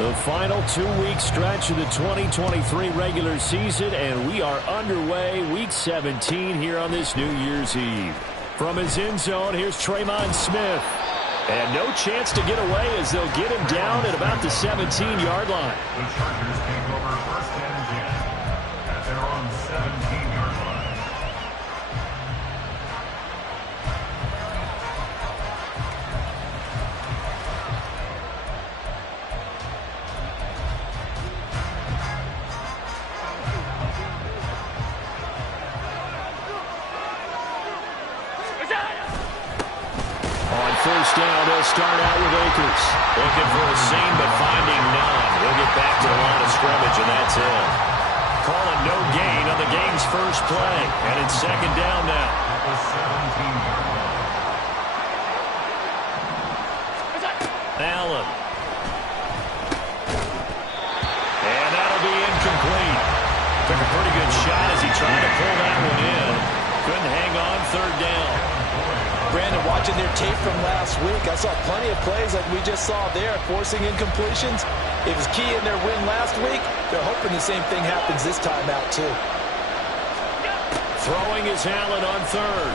The final 2-week stretch of the 2023 regular season, and we are underway week 17 here on this New Year's Eve. From his end zone, here's Tremon Smith. And no chance to get away as they'll get him down at about the 17-yard line. The Chargers take over first and 10 at their own 17-yard line. First down, they'll start out with Akers. Looking for a seam, but finding none. He'll get back to the line of scrimmage, and that's it. Calling no gain on the game's first play. And it's second down now. Allen. And that'll be incomplete. Took a pretty good shot as he tried to pull that one in. Couldn't hang on, third down. Brandon, watching their tape from last week, I saw plenty of plays like we just saw there, forcing incompletions. It was key in their win last week. They're hoping the same thing happens this time out, too. Throwing is Allen on third.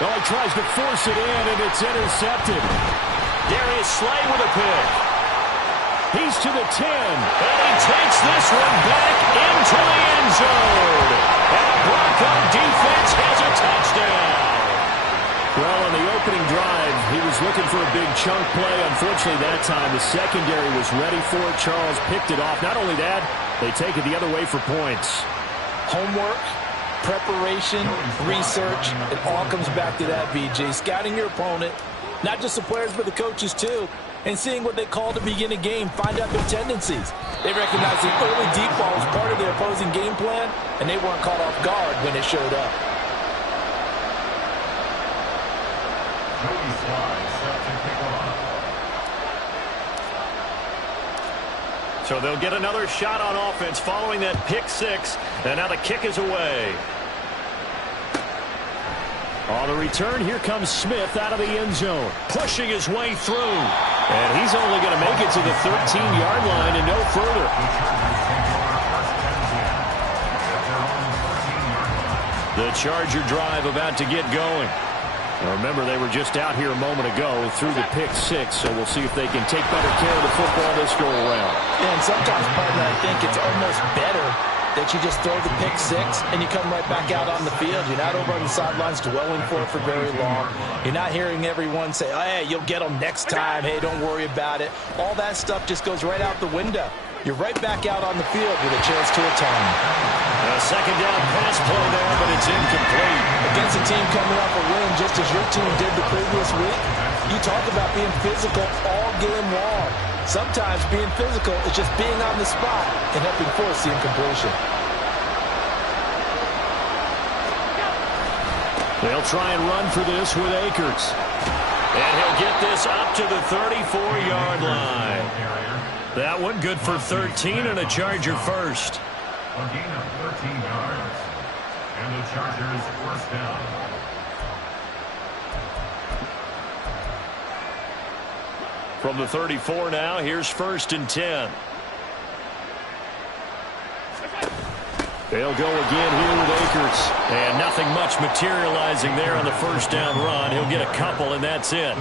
Oh, he tries to force it in, and it's intercepted. Darius Slay with a pick. He's to the 10, and he takes this one back into the end zone. And the Bronco defense has a touchdown. Well, on the opening drive, he was looking for a big chunk play. Unfortunately, that time, the secondary was ready for it. Charles picked it off. Not only that, they take it the other way for points. Homework, preparation, research, it all comes back to that, BG. Scouting your opponent, not just the players, but the coaches, too. And seeing what they call to begin a game, find out their tendencies. They recognize the early deep ball was part of their opposing game plan, and they weren't caught off guard when it showed up. So they'll get another shot on offense following that pick six, and now the kick is away. On the return, here comes Smith out of the end zone, pushing his way through. And he's only going to make it to the 13-yard line and no further. The Charger drive about to get going. Now remember, they were just out here a moment ago through the pick six, so we'll see if they can take better care of the football this go-around. And sometimes, partner, I think it's almost better that you just throw the pick six and you come right back out on the field. You're not over on the sidelines dwelling for it for very long. You're not hearing everyone say, oh, hey, you'll get them next time. Hey, don't worry about it. All that stuff just goes right out the window. You're right back out on the field with a chance to atone. A second down pass play there, but it's incomplete. Against a team coming off a win just as your team did the previous week, you talk about being physical all game long. Sometimes being physical is just being on the spot and helping force the incompletion. They'll try and run for this with Akers. And he'll get this up to the 34-yard line. That one good for 13 and a Charger first. A gain of 13 yards. And the Chargers first down. From the 34 now, here's first and 10. They'll go again here with Akers. And nothing much materializing there on the first down run. He'll get a couple, and that's it.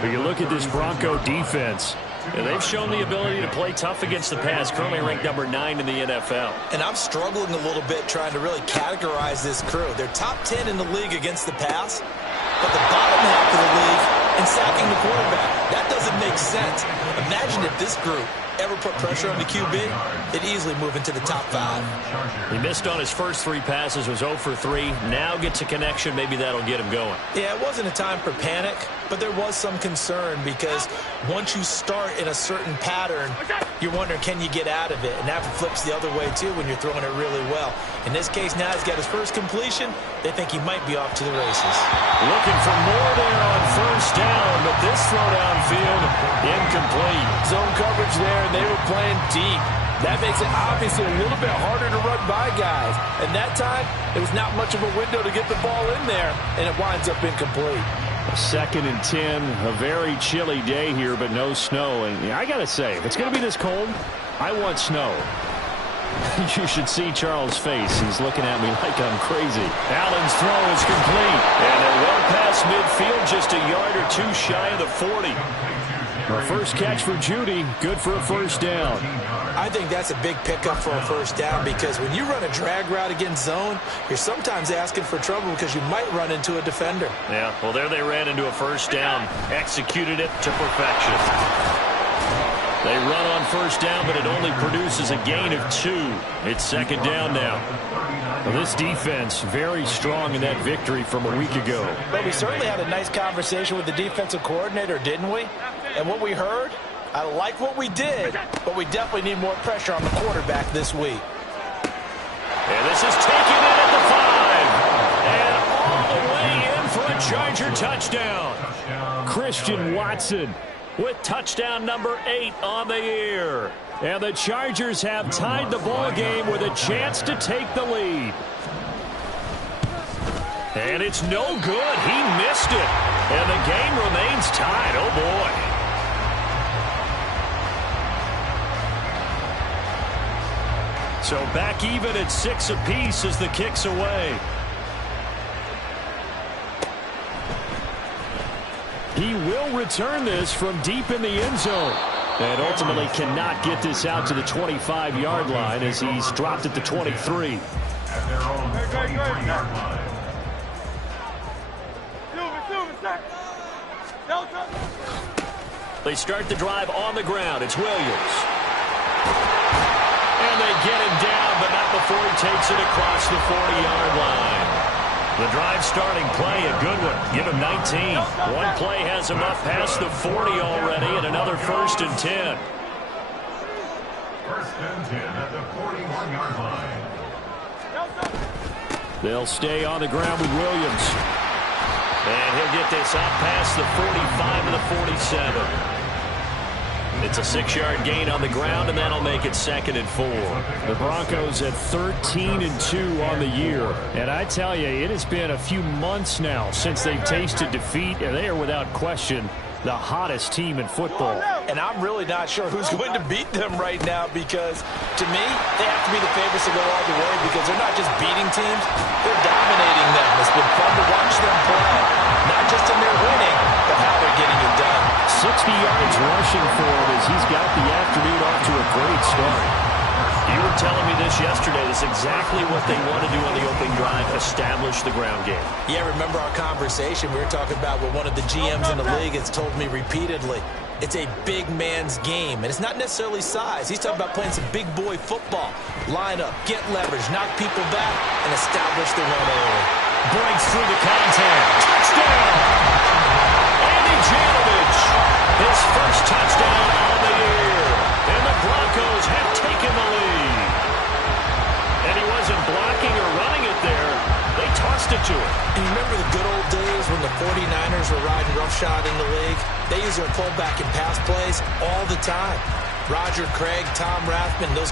But you look at this Bronco defense, and they've shown the ability to play tough against the pass, currently ranked number 9 in the NFL. And I'm struggling a little bit trying to really categorize this crew. They're top 10 in the league against the pass, but the bottom half of the league in sacking the quarterback. That doesn't make sense. Imagine if this group ever put pressure on the QB, it'd easily move into the top 5. He missed on his first 3 passes, was 0 for 3. Now gets a connection. Maybe that'll get him going. Yeah, it wasn't a time for panic, but there was some concern because once you start in a certain pattern, you're wondering, can you get out of it? And that flips the other way, too, when you're throwing it really well. In this case, now he's got his first completion. They think he might be off to the races. Looking for more there on first down, but this throw downfield, incomplete. Zone coverage there, and they were playing deep. That makes it obviously a little bit harder to run by guys. And that time, it was not much of a window to get the ball in there, and it winds up incomplete. 2nd and 10, a very chilly day here, but no snow. And yeah, I got to say, if it's going to be this cold, I want snow. You should see Charles' face. He's looking at me like I'm crazy. Allen's throw is complete. And they're well past midfield, just a yard or two shy of the 40. Our first catch for Judy, good for a first down. I think that's a big pickup for a first down because when you run a drag route against zone, you're sometimes asking for trouble because you might run into a defender. Yeah, well, there they ran into a first down, executed it to perfection. They run on first down, but it only produces a gain of 2. It's 2nd down now. Well, this defense very strong in that victory from a week ago. But we certainly had a nice conversation with the defensive coordinator, didn't we? And what we heard, I like what we did, but we definitely need more pressure on the quarterback this week. And this is taken in at the 5. And all the way in for a Charger touchdown. Christian Watson with touchdown number 8 on the year. And the Chargers have tied the ball game with a chance to take the lead. And it's no good. He missed it. And the game remains tied. Oh, boy. So back even at 6 apiece as the kick's away. He will return this from deep in the end zone. And ultimately cannot get this out to the 25-yard line as he's dropped at the 23. At their own 23-yard line. They start the drive on the ground. It's Williams. And they get him down, but not before he takes it across the 40-yard line. The drive starting play, a good one. Give him 19. One play has him up past the 40 already, and another 1st and 10. 1st and 10 at the 41-yard line. They'll stay on the ground with Williams. And he'll get this out past the 45 to the 47. It's a 6-yard gain on the ground, and that'll make it 2nd and 4. The Broncos at 13-2 on the year. And I tell you, it has been a few months now since they've tasted defeat, and they are without question the hottest team in football. And I'm really not sure who's going to beat them right now because, to me, they have to be the favorites to go all the way because they're not just beating teams, they're dominating them. It's been fun to watch them play, not just in their winning, but how they're getting it done. 60 yards rushing for him as he's got the afternoon off to a great start. You were telling me this yesterday. This is exactly what they want to do on the opening drive, establish the ground game. Yeah, remember our conversation? We were talking about what one of the GMs in the league has told me repeatedly. It's a big man's game, and it's not necessarily size. He's talking about playing some big boy football. Line up, get leverage, knock people back, and establish the run early. Breaks through the contact. Touchdown! Andy Janovich, his first touchdown on the year. And the Broncos have taken the lead. And he wasn't blocking or running it there. They tossed it to him. And you remember the good old days when the 49ers were riding roughshod in the league? They used their pullback and pass plays all the time. Roger Craig, Tom Rathman, those